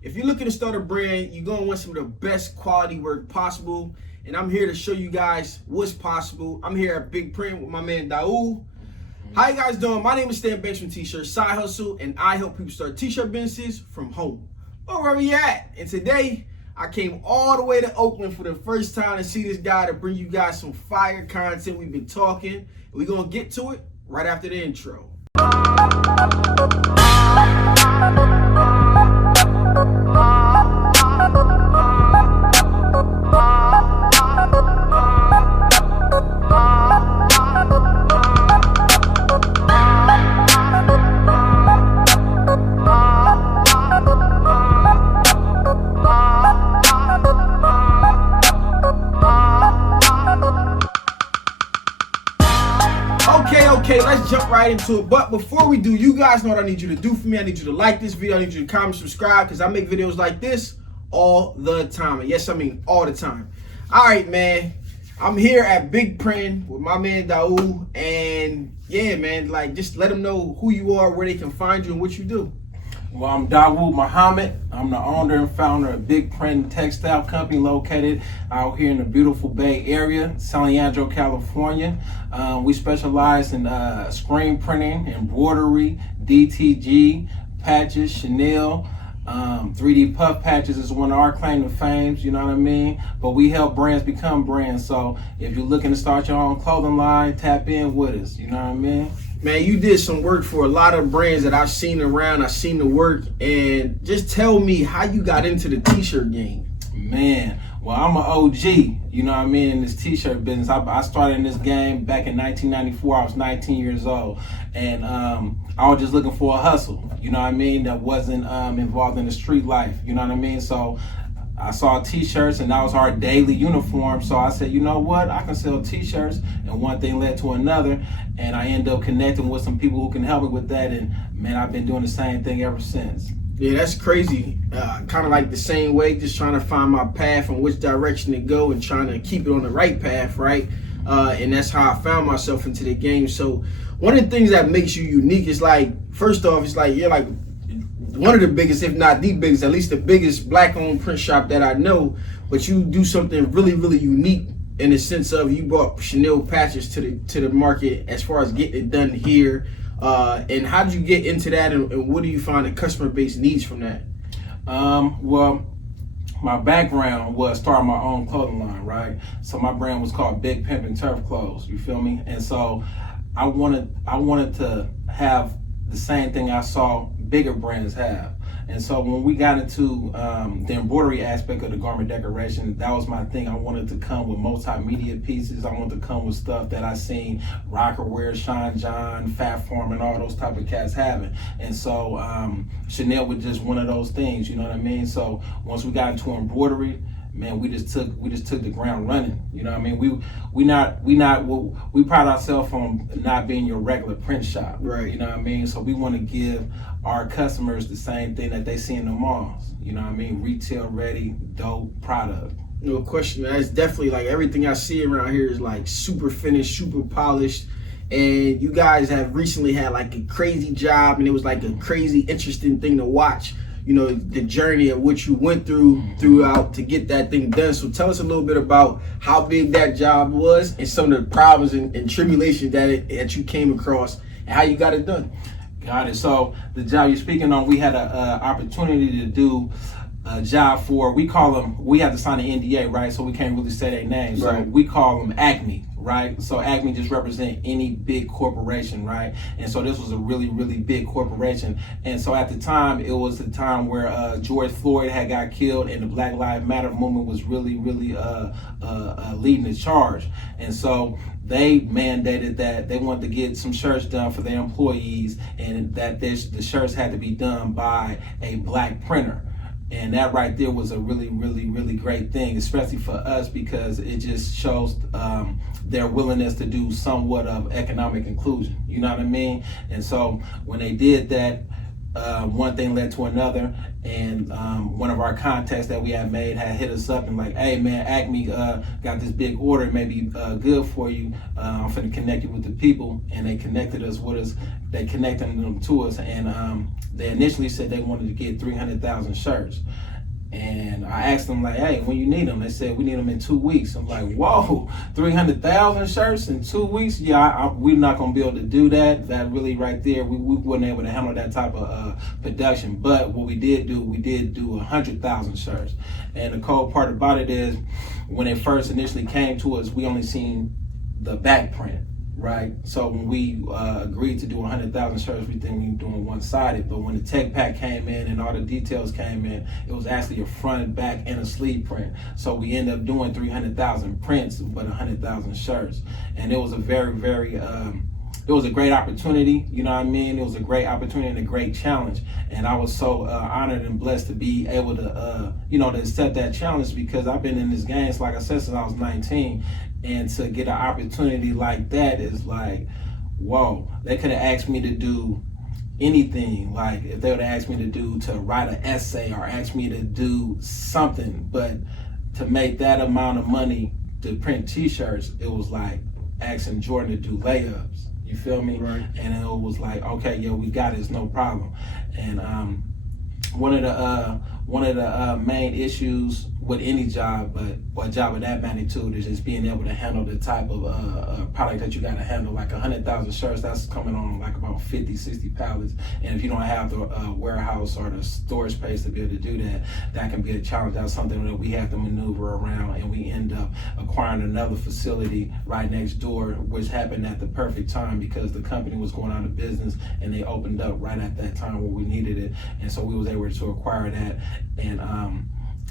If you're looking to start a brand, you're going to want some of the best quality work possible. And I'm here to show you guys what's possible. I'm here at Big Print with my man Daul. How you guys doing? My name is Stan Banks from T-Shirt Side Hustle, and I help people start t-shirt businesses from home or wherever you at. And today, I came all the way to Oakland for the first time to see this guy to bring you guys some fire content. We've been talking. We're going to get to it right after the intro. Okay, let's jump right into it. But before we do, you guys know what I need you to do for me. I need you to like this video. I need you to comment, subscribe, because I make videos like this all the time. And yes, I mean all the time. All right, man. I'm here at Big Print with my man Daul. And yeah, man, like just let them know who you are, where they can find you, and what you do. Well, I'm Dawood Muhammad. I'm the owner and founder of Big Print Textile Company located out here in the beautiful Bay Area, San Leandro, California. We specialize in screen printing, embroidery, DTG, patches, Chanel. 3D puff patches is one of our claim to fame, you know what I mean? But we help brands become brands. So if you're looking to start your own clothing line, tap in with us, you know what I mean? Man, you did some work for a lot of brands that I've seen around. I've seen the work, and just tell me how you got into the t-shirt game. Man, well, I'm an OG, you know what I mean, in this t-shirt business. I started in this game back in 1994. I was 19 years old, and I was just looking for a hustle, you know what I mean, that wasn't involved in the street life, you know what I mean? So I saw t-shirts, and that was our daily uniform. So I said, you know what, I can sell t-shirts, and one thing led to another, and I ended up connecting with some people who can help me with that, and man, I've been doing the same thing ever since. Yeah, that's crazy. Kind of like the same way, just trying to find my path and which direction to go and trying to keep it on the right path, right? And that's how I found myself into the game. So one of the things that makes you unique is like, first off, it's like you're like one of the biggest, if not the biggest, at least the biggest black-owned print shop that I know. But you do something really, really unique in the sense of you brought Chanel patches to the market as far as getting it done here. And how did you get into that, and what do you find the customer base needs from that? Well, my background was starting my own clothing line, right? So my brand was called Big Pimpin' Turf Clothes, you feel me? And so I wanted to have the same thing I saw bigger brands have. And so when we got into the embroidery aspect of the garment decoration, that was my thing. I wanted to come with multimedia pieces. I wanted to come with stuff that I seen Rockerwear, Sean John, Fat Farm, and all those type of cats having. And so Chanel was just one of those things, you know what I mean? So once we got into embroidery, man, we just took the ground running. You know what I mean? We pride ourselves on not being your regular print shop. Right. You know what I mean? So we want to give our customers the same thing that they see in the malls. You know what I mean? Retail ready, dope product. No question, man. It's definitely like everything I see around here is like super finished, super polished. And you guys have recently had like a crazy job, and it was like a crazy interesting thing to watch. You know, the journey of what you went throughout to get that thing done. So tell us a little bit about how big that job was and some of the problems and tribulations that you came across and how you got it done. Got it. So the job you're speaking on, we had an opportunity to do a job for, we have to sign an NDA, right? So we can't really say their names. Right. So we call them Acme, right? So Acme just represent any big corporation, right? And so this was a really, really big corporation. And so at the time, it was the time where George Floyd had got killed, and the Black Lives Matter movement was really, really leading the charge. And so they mandated that they wanted to get some shirts done for their employees, and that the shirts had to be done by a black printer. And that right there was a really, really, really great thing, especially for us, because it just shows their willingness to do somewhat of economic inclusion. You know what I mean? And so when they did that, one thing led to another, and one of our contacts that we had made had hit us up and like, hey man, Acme got this big order, it may be good for you. I'm finna connect you with the people, and they connected us with us. They connected them to us, and they initially said they wanted to get 300,000 shirts. And I asked them like, hey, when you need them? They said we need them in 2 weeks. I'm like, whoa, 300,000 shirts in 2 weeks? Yeah, we're not gonna be able to do that. That really right there, we weren't able to handle that type of production. But what we did do 100,000 shirts. And the cool part about it is, when it first initially came to us, we only seen the back print. Right, so when we agreed to do 100,000 shirts, we think we were doing one-sided. But when the tech pack came in and all the details came in, it was actually a front, back, and a sleeve print. So we ended up doing 300,000 prints, but 100,000 shirts. And it was a very, very, it was a great opportunity. You know what I mean? It was a great opportunity and a great challenge. And I was so honored and blessed to be able to, to accept that challenge, because I've been in this game, like I said, since I was 19. And to get an opportunity like that is like, whoa. They could have asked me to do anything. Like if they would have asked me to write an essay or asked me to do something, but to make that amount of money to print t-shirts, it was like asking Jordan to do layups. You feel me? Right. And it was like, okay, yo, we got it, it's no problem. And one of the main issues with any job, but a job of that magnitude, is just being able to handle the type of product that you got to handle. Like 100,000 shirts, that's coming on like about 50, 60 pallets. And if you don't have the warehouse or the storage space to be able to do that, that can be a challenge. That's something that we have to maneuver around, and we end up acquiring another facility right next door, which happened at the perfect time because the company was going out of business and they opened up right at that time where we needed it. And so we was able to acquire that,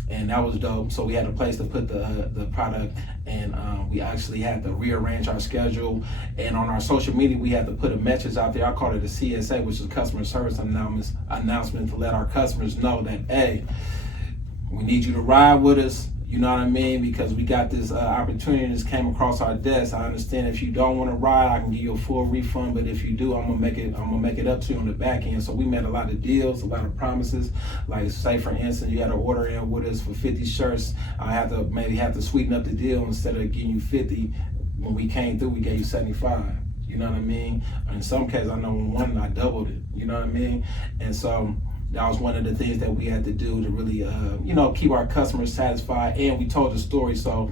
and that was dope. So we had a place to put the product, and we actually had to rearrange our schedule. And on our social media, we had to put a message out there. I call it a CSA, which is customer service announcement, to let our customers know that, hey, we need you to ride with us. You know what I mean? Because we got this opportunity that's came across our desk. I understand if you don't want to ride, I can give you a full refund. But if you do, I'm gonna make it up to you on the back end. So we made a lot of deals, a lot of promises. Like say for instance, you had an order in with us for 50 shirts. I have to sweeten up the deal. Instead of giving you 50, when we came through, we gave you 75. You know what I mean? In some cases, I know when one, I doubled it. You know what I mean? And so that was one of the things that we had to do to really, keep our customers satisfied. And we told the story. So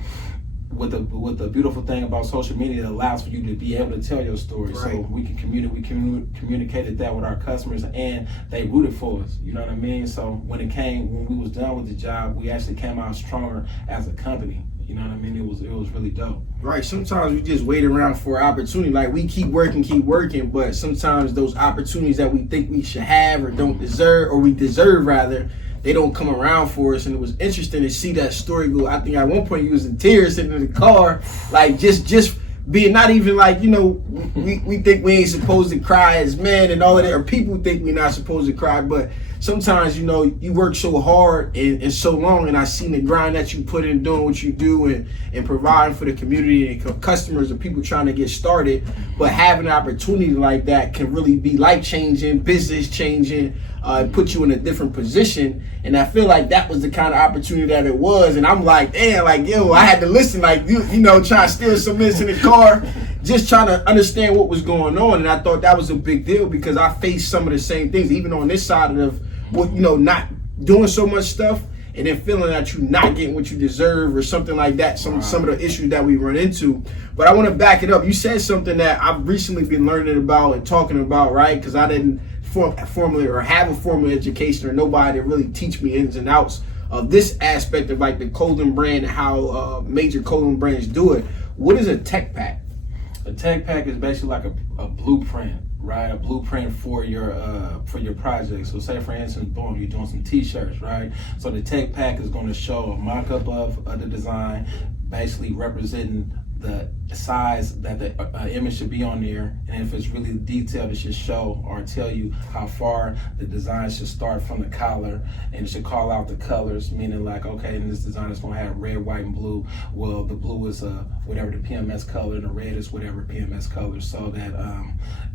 with the beautiful thing about social media, it allows for you to be able to tell your story. Right. So we can communicated that with our customers, and they rooted for us. You know what I mean? So when we was done with the job, we actually came out stronger as a company. You know what I mean? It was really dope. Right. Sometimes we just wait around for an opportunity. Like we keep working, but sometimes those opportunities that we think we should have or don't deserve, or we deserve rather, they don't come around for us. And it was interesting to see that story go. I think at one point you was in tears sitting in the car, like just being not even like, we think we ain't supposed to cry as men and all of that, or people think we're not supposed to cry, but sometimes, you work so hard and so long, and I seen the grind that you put in doing what you do and providing for the community and customers and people trying to get started. But having an opportunity like that can really be life-changing, business-changing, put you in a different position. And I feel like that was the kind of opportunity that it was. And I'm like, damn, like, yo, I had to listen, like, trying to steal some minutes in the car, just trying to understand what was going on. And I thought that was a big deal because I faced some of the same things, even on this side of not doing so much stuff and then feeling that you're not getting what you deserve or something like that, some of the issues that we run into. But I want to back it up. You said something that I've recently been learning about and talking about, right? Because I didn't formally or have a formal education or nobody to really teach me ins and outs of this aspect of like the clothing brand and how major clothing brands do it. What is a tech pack? A tech pack is basically like a blueprint, right? A blueprint for your project. So say for instance, boom, you're doing some t-shirts, right? So the tech pack is going to show a mock-up of the design, basically representing the size that the image should be on there, and if it's really detailed, it should show or tell you how far the design should start from the collar, and it should call out the colors, meaning like, okay, in this design it's going to have red, white, and blue. Well, the blue is whatever the PMS color, and the red is whatever PMS color, so that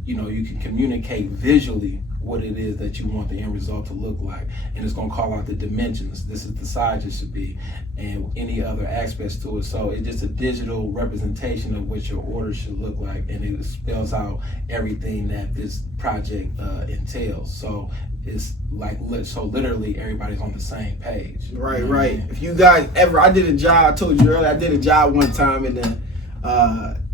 you can communicate visually what it is that you want the end result to look like, and it's going to call out the dimensions. This is the size it should be, and any other aspects to it. So it's just a digital representation of what your order should look like, and it spells out everything that this project entails. So it's like, so literally everybody's on the same page. Right, right. If you guys ever, I did a job, I told you earlier, I did a job one time, and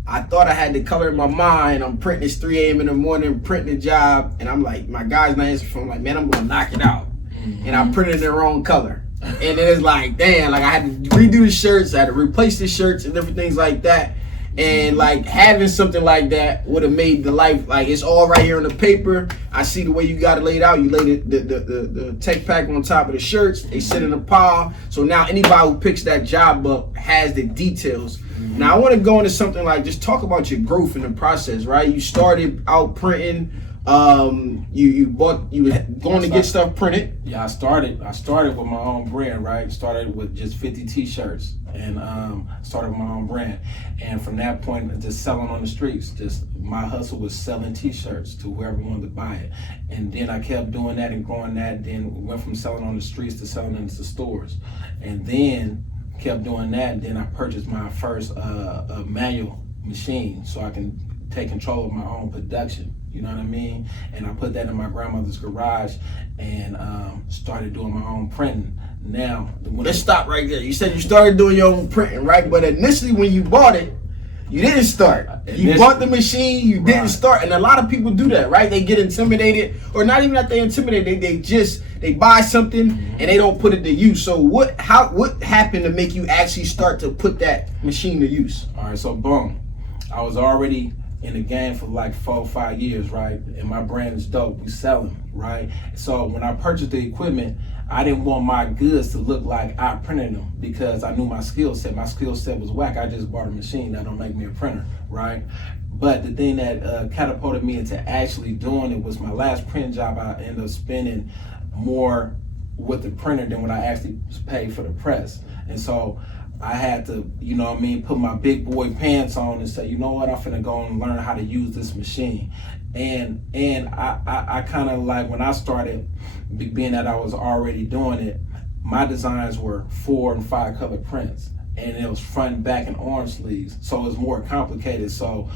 I thought I had the color in my mind. I'm printing, it's 3 a.m. in the morning, printing the job, and I'm like, my guy's not answering phone. I'm like, man, I'm gonna knock it out. And I printed the wrong color. And then it's like, damn, like I had to redo the shirts, I had to replace the shirts and different things like that. And like having something like that would have made the life, like it's all right here on the paper. I see the way you got it laid out. You laid the tech pack on top of the shirts. They sit in a pile. So now anybody who picks that job up has the details. Now I want to go into something like, just talk about your growth in the process, right? You started out printing. You were going to get stuff printed. Yeah, I started with my own brand, right? Started with just 50 t-shirts, and started with my own brand. And from that point, just selling on the streets. Just my hustle was selling t-shirts to whoever wanted to buy it. And then I kept doing that and growing that. Then went from selling on the streets to selling into stores. And then kept doing that. And then I purchased my first manual machine so I can take control of my own production. You know what I mean? And I put that in my grandmother's garage and started doing my own printing. Now, let's stop right there. You said you started doing your own printing, right? But initially when you bought it, you didn't start. You bought the machine, you didn't start. And a lot of people do that, right? They get intimidated, or not even that they intimidated, they buy something and they don't put it to use. So what happened to make you actually start to put that machine to use? All right, so boom. I was already in the game for like 4 or 5 years, right? And my brand is dope. We sell them, right? So when I purchased the equipment, I didn't want my goods to look like I printed them because I knew my skill set. My skill set was whack. I just bought a machine. That don't make me a printer, right? But the thing that catapulted me into actually doing it was my last print job. I ended up spending more with the printer than what I actually paid for the press. And so I had to, put my big boy pants on and say, you know what, I'm finna go and learn how to use this machine. And I kind of like, when I started, being that I was already doing it, my designs were 4 and 5 color prints, and it was front and back and arm sleeves. So it was more complicated. So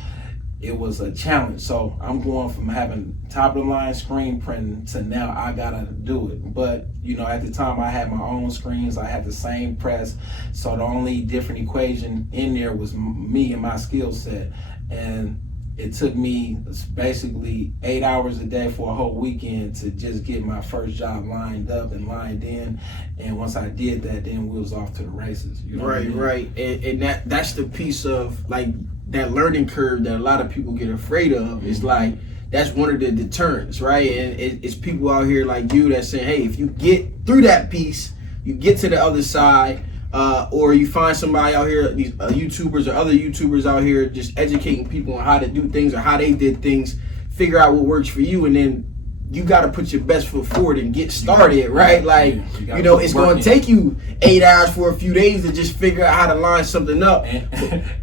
it was a challenge. So I'm going from having top of the line screen printing to now I gotta do it. But at the time I had my own screens, I had the same press. So the only different equation in there was me and my skill set. And it took me basically 8 hours a day for a whole weekend to just get my first job lined up and lined in. And once I did that, then we was off to the races. You know what I mean? Right. And that's the piece of like that learning curve that a lot of people get afraid of. It's like, that's one of the deterrents, right? And it's people out here like you that say, hey, if you get through that piece, you get to the other side, or you find somebody out here, these YouTubers or other YouTubers out here just educating people on how to do things or how they did things, figure out what works for you, and then you got to put your best foot forward and get started, right? Like, it's going to take you 8 hours for a few days to just figure out how to line something up.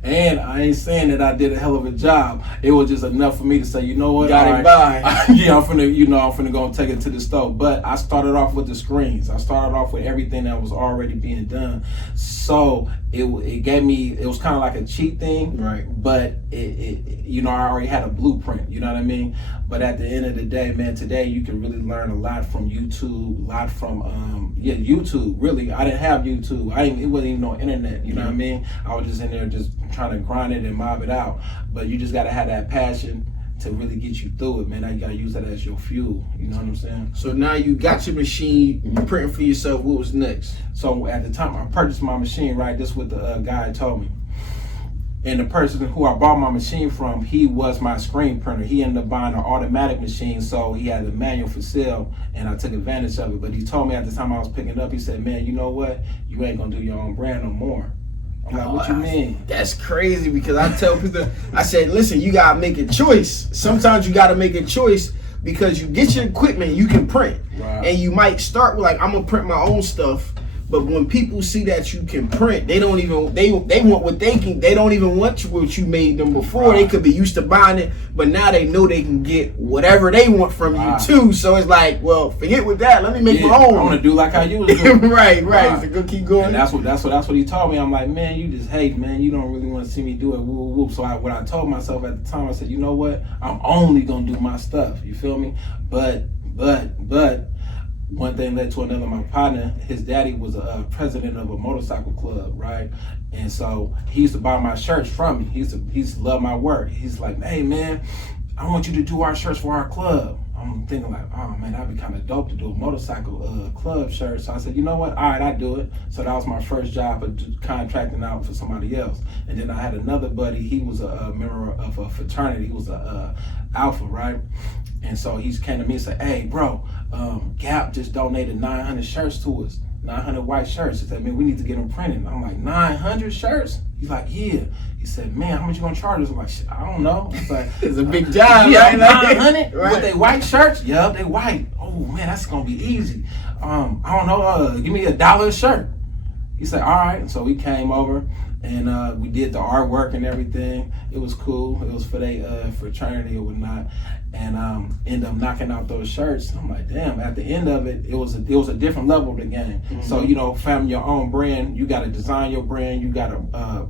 And I ain't saying that I did a hell of a job. It was just enough for me to say, you know what? Got it by. Yeah, I'm finna go take it to the stove. But I started off with the screens. I started off with everything that was already being done. So it gave me, it was kind of like a cheat thing, right? But I already had a blueprint. You know what I mean? But at the end of the day, man, today you can really learn a lot from YouTube, a lot from YouTube. Really, I didn't have YouTube. It wasn't even no internet. You know what I mean? I was just in there just trying to grind it and mob it out. But you just gotta have that passion to really get you through it, man. Now you gotta use that as your fuel. You know what I'm saying? So now you got your machine, you're printing for yourself. What was next? So at the time I purchased my machine, right? This is what the guy told me. And the person who I bought my machine from, he was my screen printer. He ended up buying an automatic machine, so he had a manual for sale, and I took advantage of it. But he told me at the time I was picking it up, he said, man, you know what? You ain't gonna do your own brand no more. I'm like, what you mean? That's crazy, because I tell people, I said, listen, you gotta make a choice. Sometimes you gotta make a choice, because you get your equipment, you can print. Right. And you might start with like, I'm gonna print my own stuff. But when people see that you can print, they don't even they want what they can. They don't even want what you made them before. They could be used to buying it, but now they know they can get whatever they want from you too. So it's like, well, forget with that. Let me make my own. I want to do like how you was doing. right. So go keep going. And that's what he told me. I'm like, man, you just hate, man. You don't really want to see me do it. Woo, woo, woo. So what I told myself at the time, I said, you know what? I'm only gonna do my stuff. You feel me? But one thing led to another. My partner, his daddy was a president of a motorcycle club, right? And so he used to buy my shirts from me. He used to love my work. He's like, hey man, I want you to do our shirts for our club. I'm thinking like, oh man, that'd be kind of dope to do a motorcycle club shirt. So I said, you know what? All right, I do it. So that was my first job of contracting out for somebody else. And then I had another buddy. He was a member of a fraternity. He was a alpha, right? And so he came to me and said, hey, bro, Gap just donated 900 shirts to us, 900 white shirts. He said, man, we need to get them printed. I'm like, 900 shirts? He's like, yeah. He said, man, how much you gonna charge us? I'm like, shit, I don't know. It's like, it's a big job, yeah, right? 900 right. With they white shirts? Yeah, they white. Oh man, that's gonna be easy. I don't know, give me $1 a shirt. He said, all right. So we came over and we did the artwork and everything. It was cool. It was for their fraternity or whatnot. And ended up knocking out those shirts. I'm like, damn, at the end of it, it was a different level of the game. Mm-hmm. So, you know, finding your own brand, you gotta design your brand, you gotta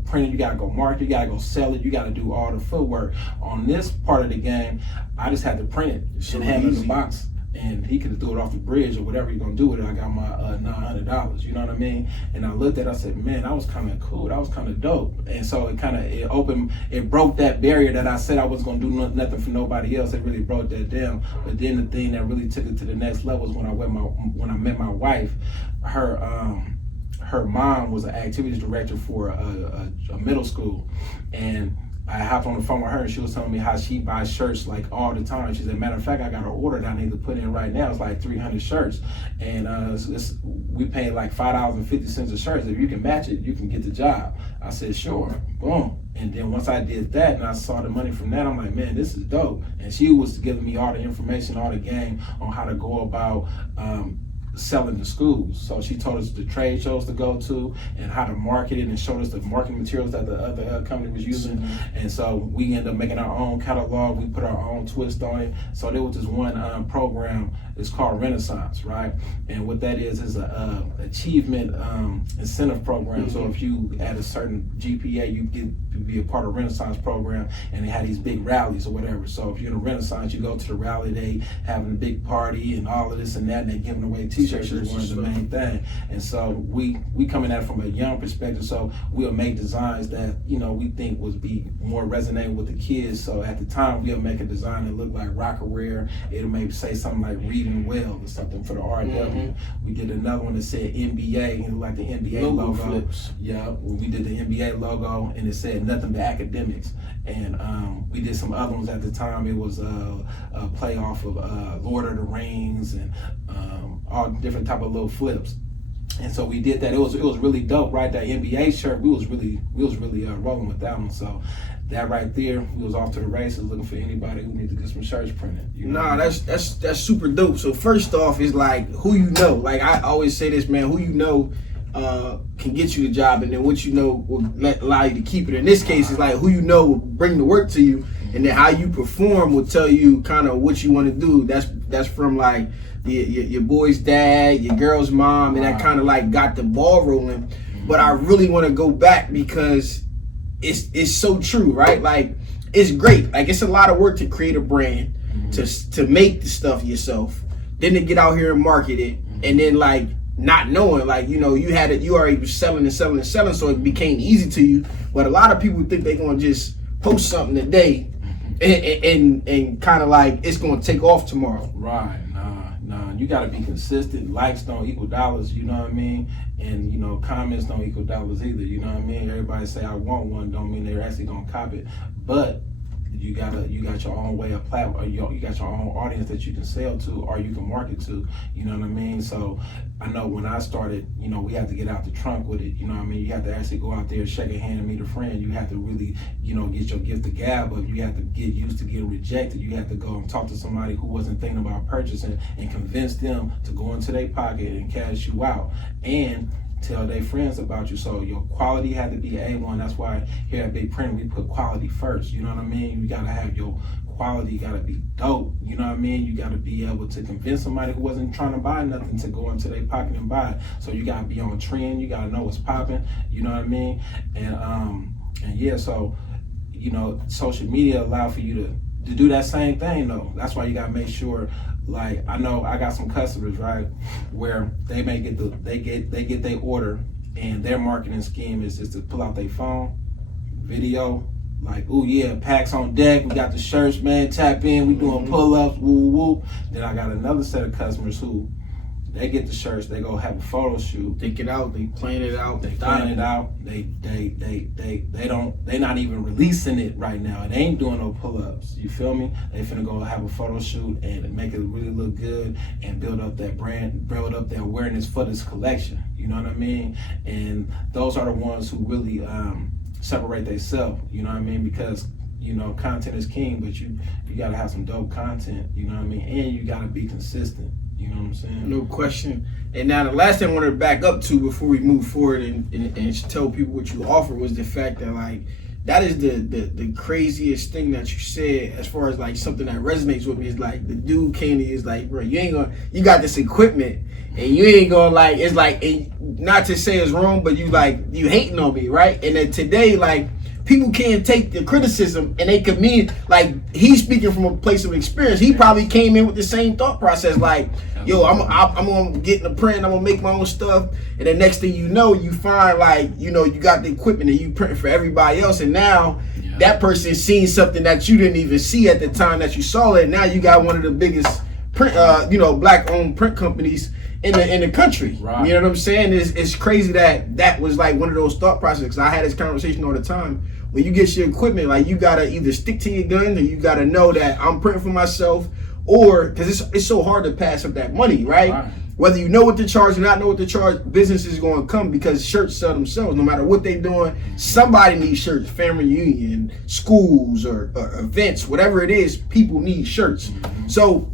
print it, you gotta go market, you gotta go sell it, you gotta do all the footwork. On this part of the game, I just had to print it and have it in the box. And he could do it off the bridge or whatever you're gonna do with it. I got my $900, you know what I mean? And I looked at it, I said, man, that was kind of cool, that was kind of dope. And so it broke that barrier that I said I was gonna do nothing for nobody else. It really broke that down. But then the thing that really took it to the next level was when I met my wife. Her mom was an activities director for a middle school, and I hopped on the phone with her and she was telling me how she buys shirts like all the time. She said, matter of fact, I got an order that I need to put in right now. It's like 300 shirts. And we paid like $5.50 a shirt. If you can match it, you can get the job. I said, sure. Boom. And then once I did that and I saw the money from that, I'm like, man, this is dope. And she was giving me all the information, all the game on how to go about selling to schools. So she told us the trade shows to go to and how to market it and showed us the marketing materials that the other company was using. Mm-hmm. And so we ended up making our own catalog. We put our own twist on it. So there was this one program. It's called Renaissance, right? And what that is a achievement incentive program. Mm-hmm. So if you at a certain GPA, you get to be a part of Renaissance program, and they had these big rallies or whatever. So if you're in a Renaissance, you go to the rally, they having a big party and all of this and that, and they giving away t-shirts is one of the main thing. And so we coming at it from a young perspective, so we'll make designs that, you know, we think would be more resonating with the kids. So at the time, we'll make a design that look like Rocker Wear. It'll maybe say something like Reading Well or something for the RW. Mm-hmm. We did another one that said NBA, and like the NBA logo. Flips. Yeah, we did the NBA logo, and it said nothing but academics. And we did some other ones at the time. It was a play off of Lord of the Rings and all different type of little flips. And so we did that. It was really dope, right? That NBA shirt, we was really rolling with that one. So that right there, we was off to the races looking for anybody who needs to get some shirts printed. You know? Nah, that's super dope. So first off, is like who you know. Like I always say this, man, who you know can get you the job, and then what you know will allow you to keep it. In this case, it's like who you know will bring the work to you, and then how you perform will tell you kind of what you want to do. That's from like your boy's dad, your girl's mom, and that kind of like got the ball rolling. But I really want to go back because it's so true, right? Like it's great. Like it's a lot of work to create a brand, to make the stuff yourself, then to get out here and market it, and then like not knowing, like, you know, you already selling, so it became easy to you. But a lot of people think they're gonna just post something today and kind of like it's gonna take off tomorrow. Right. Nah, you gotta be consistent. Likes don't equal dollars, you know what I mean? And you know, comments don't equal dollars either, you know what I mean? Everybody say I want one, don't mean they're actually gonna copy it. But you got your own way of platform, you got your own audience that you can sell to or you can market to, you know what I mean? So I know when I started, you know, we had to get out the trunk with it, you know what I mean? You have to actually go out there, shake a hand and meet a friend. You have to really, you know, get your gift of gab up. You have to get used to getting rejected. You have to go and talk to somebody who wasn't thinking about purchasing and convince them to go into their pocket and cash you out. And tell their friends about you. So your quality had to be A1. That's why here at Big Print we put quality first. You know what I mean? You gotta have your quality, gotta be dope. You know what I mean? You gotta be able to convince somebody who wasn't trying to buy nothing to go into their pocket and buy it. So you gotta be on trend. You gotta know what's popping. You know what I mean? And yeah, so you know, social media allow for you to do that same thing though. That's why you gotta make sure. Like I know I got some customers, right, where they may get they get their order, and their marketing scheme is just to pull out their phone, video, like, oh yeah, packs on deck, we got the shirts, man, tap in, we doing pull-ups, woo woo woo. Then I got another set of customers who they get the shirts, they go have a photo shoot. Think it out, they plan it out, they not even releasing it right now. It ain't doing no pull-ups. You feel me? They finna go have a photo shoot and make it really look good and build up that brand, build up their awareness for this collection. You know what I mean? And those are the ones who really separate themselves. You know what I mean? Because you know, content is king, but you gotta have some dope content. You know what I mean? And you gotta be consistent. You know what I'm saying? No question. And now the last thing I wanted to back up to before we move forward and tell people what you offer was the fact that like that is the craziest thing that you said as far as like something that resonates with me is like the dude came to you is like, bro, you got this equipment and you ain't gonna like, it's like, and not to say it's wrong, but you hating on me, right? And then today, like, people can't take the criticism and they can mean, like, he's speaking from a place of experience. He probably came in with the same thought process, like, yo, I'm gonna get in the print, I'm gonna make my own stuff, and the next thing you know, you find like, you know, you got the equipment and you printing for everybody else, and now that person seen something that you didn't even see at the time that you saw it. Now you got one of the biggest print, black-owned print companies in the country. Right. You know what I'm saying? It's crazy that was like one of those thought processes. I had this conversation all the time. When you get your equipment, like you gotta either stick to your gun, or you gotta know that I'm printing for myself, or because it's so hard to pass up that money, right? Whether you know what to charge or not know what to charge, business is going to come because shirts sell themselves. No matter what they're doing, somebody needs shirts. Family reunion, schools, or events, whatever it is, people need shirts. So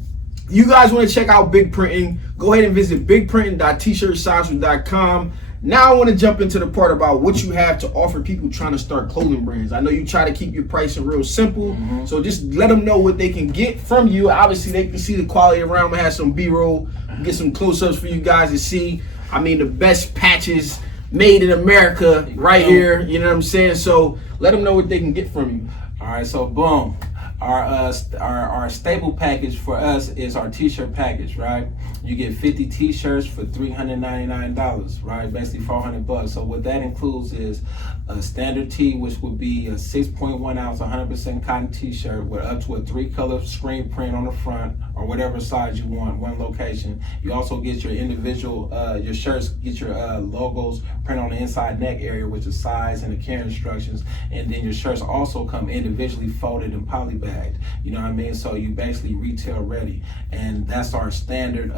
you guys want to check out Big Printing, go ahead and visit bigprinting.tshirtsocial.com. Now I want to jump into the part about what you have to offer people trying to start clothing brands. I know you try to keep your pricing real simple, so just let them know what they can get from you. Obviously, they can see the quality around. I'm gonna have some B-roll, get some close-ups for you guys to see. I mean, the best patches made in America right here. You know what I'm saying? So let them know what they can get from you. All right, so boom. Our staple package for us is our t-shirt package, right? You get 50 t-shirts for $399, right? Basically $400. So what that includes is a standard tee, which would be a 6.1 ounce, 100% cotton t-shirt with up to a 3-color screen print on the front or whatever size you want, one location. You also get your individual, your shirts, get your logos print on the inside neck area with the size and the care instructions. And then your shirts also come individually folded and polybagged. You know what I mean? So you basically retail ready. And that's our standard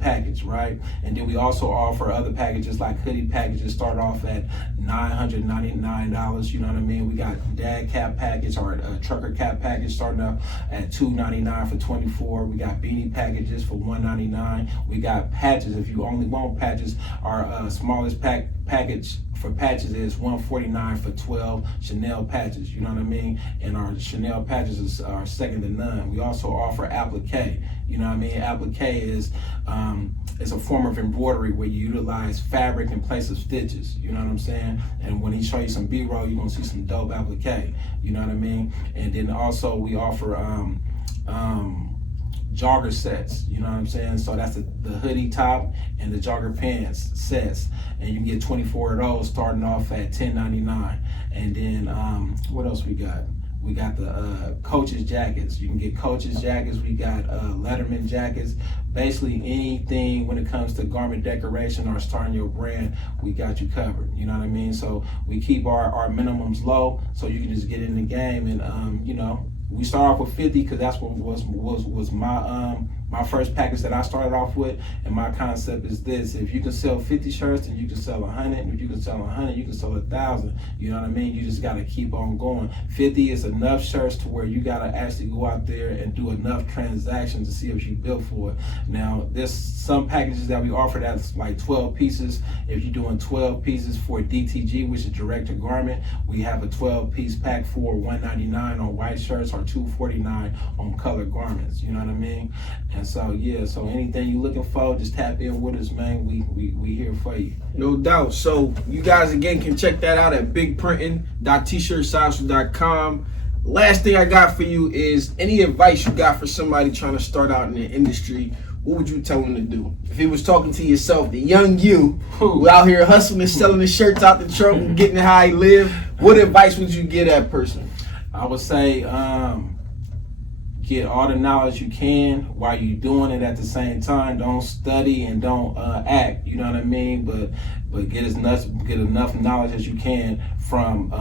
package, right? And then we also offer other packages like hoodie packages start off at $999, you know what I mean? We got dad cap package or trucker cap package starting up at $299 for 24. We got beanie packages for $199. We got patches. If you only want patches, our smallest package for patches is $149 for 12 Chanel patches, you know what I mean? And our Chanel patches are second to none. We also offer applique, you know what I mean? Applique is a form of embroidery where you utilize fabric in place of stitches, you know what I'm saying? And when he show you some B-roll, you're gonna see some dope applique, you know what I mean? And then also we offer jogger sets, you know what I'm saying? So that's the hoodie top and the jogger pants sets, and you can get 24 of those starting off at $10.99. And then what else we got? We got the coaches jackets. You can get coaches jackets. We got Letterman jackets. Basically anything when it comes to garment decoration or starting your brand, we got you covered. You know what I mean? So we keep our minimums low so you can just get in the game. And you know, we start off with 50 because that's what was my my first package that I started off with, and my concept is this: if you can sell 50 shirts, then you can sell 100. And if you can sell 100, you can sell 1,000. You know what I mean? You just got to keep on going. 50 is enough shirts to where you got to actually go out there and do enough transactions to see if you built for it. Now, there's some packages that we offer that's like 12 pieces. If you're doing 12 pieces for DTG, which is direct to garment, we have a 12-piece pack for $199 on white shirts or $249 on colored garments. You know what I mean? And so yeah, so anything you're looking for, just tap in with us, man. We here for you. No doubt. So you guys again can check that out at bigprinting.tshirtsocial.com. Last thing I got for you is any advice you got for somebody trying to start out in the industry. What would you tell them to do? If he was talking to yourself, the young you, who out here hustling and selling the shirts out the trunk and getting how he live, what advice would you give that person? I would say get all the knowledge you can while you're doing it at the same time. Don't study and don't act, you know what I mean? But get enough knowledge as you can from,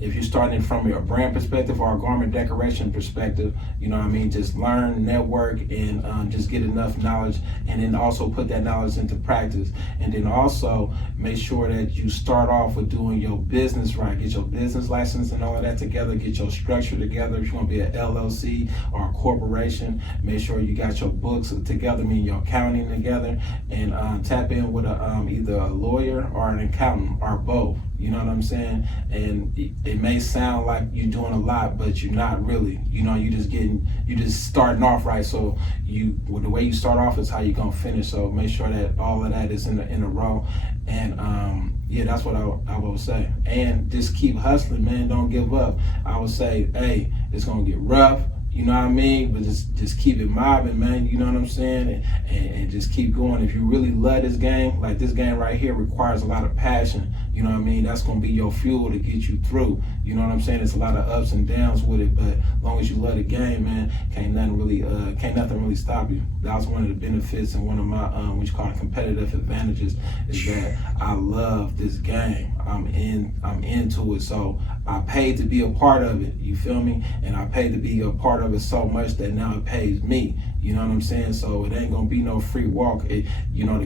if you're starting from your brand perspective or a garment decoration perspective, you know what I mean? Just learn, network, and just get enough knowledge, and then also put that knowledge into practice. And then also make sure that you start off with doing your business right. Get your business license and all of that together. Get your structure together. If you want to be an LLC or a corporation, make sure you got your books together, meaning your accounting together, and tap in with either a lawyer or an accountant or both. You know what I'm saying? And it may sound like you're doing a lot, but you're not really. You know, you just starting off right. So the way you start off is how you're gonna finish. So make sure that all of that is in a row. And yeah, that's what I would say. And just keep hustling, man. Don't give up. I would say, hey, it's gonna get rough. You know what I mean? But just keep it mobbing, man. You know what I'm saying? And just keep going. If you really love this game, like this game right here requires a lot of passion. You know what I mean? That's going to be your fuel to get you through. You know what I'm saying? It's a lot of ups and downs with it, but as long as you love the game, man, can't nothing really stop you. That was one of the benefits and one of my what you call competitive advantages is that I love this game. I'm into it. So I paid to be a part of it. You feel me? And I paid to be a part of it so much that now it pays me. You know what I'm saying? So it ain't gonna be no free walk. The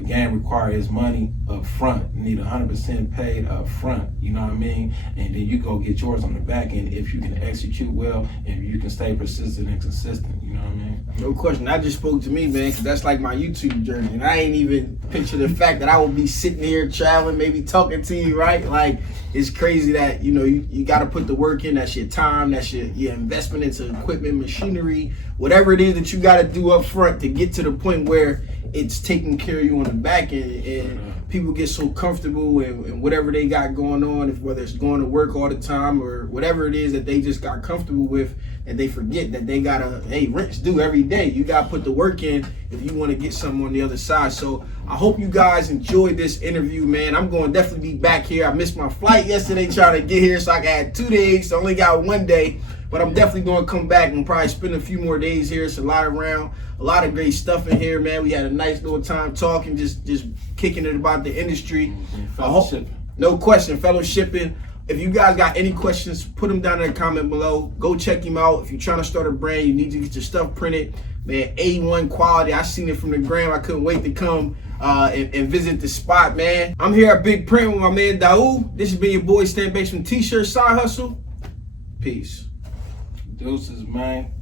game requires money up front. You need 100% paid up front. You know what I mean? And then you go get yours on the back end if you can execute well and you can stay persistent and consistent. You know what I mean? No question. That just spoke to me, man, because that's like my YouTube journey. And I ain't even picture the fact that I will be sitting here traveling, maybe talking to you, right? Like, it's crazy that, you got to put the work in. That's your time. That's your investment into equipment, machinery, whatever it is that you got to do up front to get to the point where it's taking care of you on the back end. And people get so comfortable and whatever they got going on, whether it's going to work all the time or whatever it is that they just got comfortable with, and they forget that they gotta, rent's due every day. You gotta put the work in if you want to get something on the other side. So I hope you guys enjoyed this interview, man. I'm going to definitely be back here. I missed my flight yesterday trying to get here, so I had 2 days. So I only got 1 day. But I'm definitely going to come back and probably spend a few more days here. It's a lot around, a lot of great stuff in here, man. We had a nice little time talking, just kicking it about the industry. No question, fellowshipping. If you guys got any questions, put them down in the comment below. Go check him out. If you're trying to start a brand, you need to get your stuff printed. Man, A1 quality. I seen it from the gram. I couldn't wait to come and visit the spot, man. I'm here at Big Print with my man Daoud. This has been your boy Stan Banks from T-Shirt Side Hustle. Peace. Deuces, man.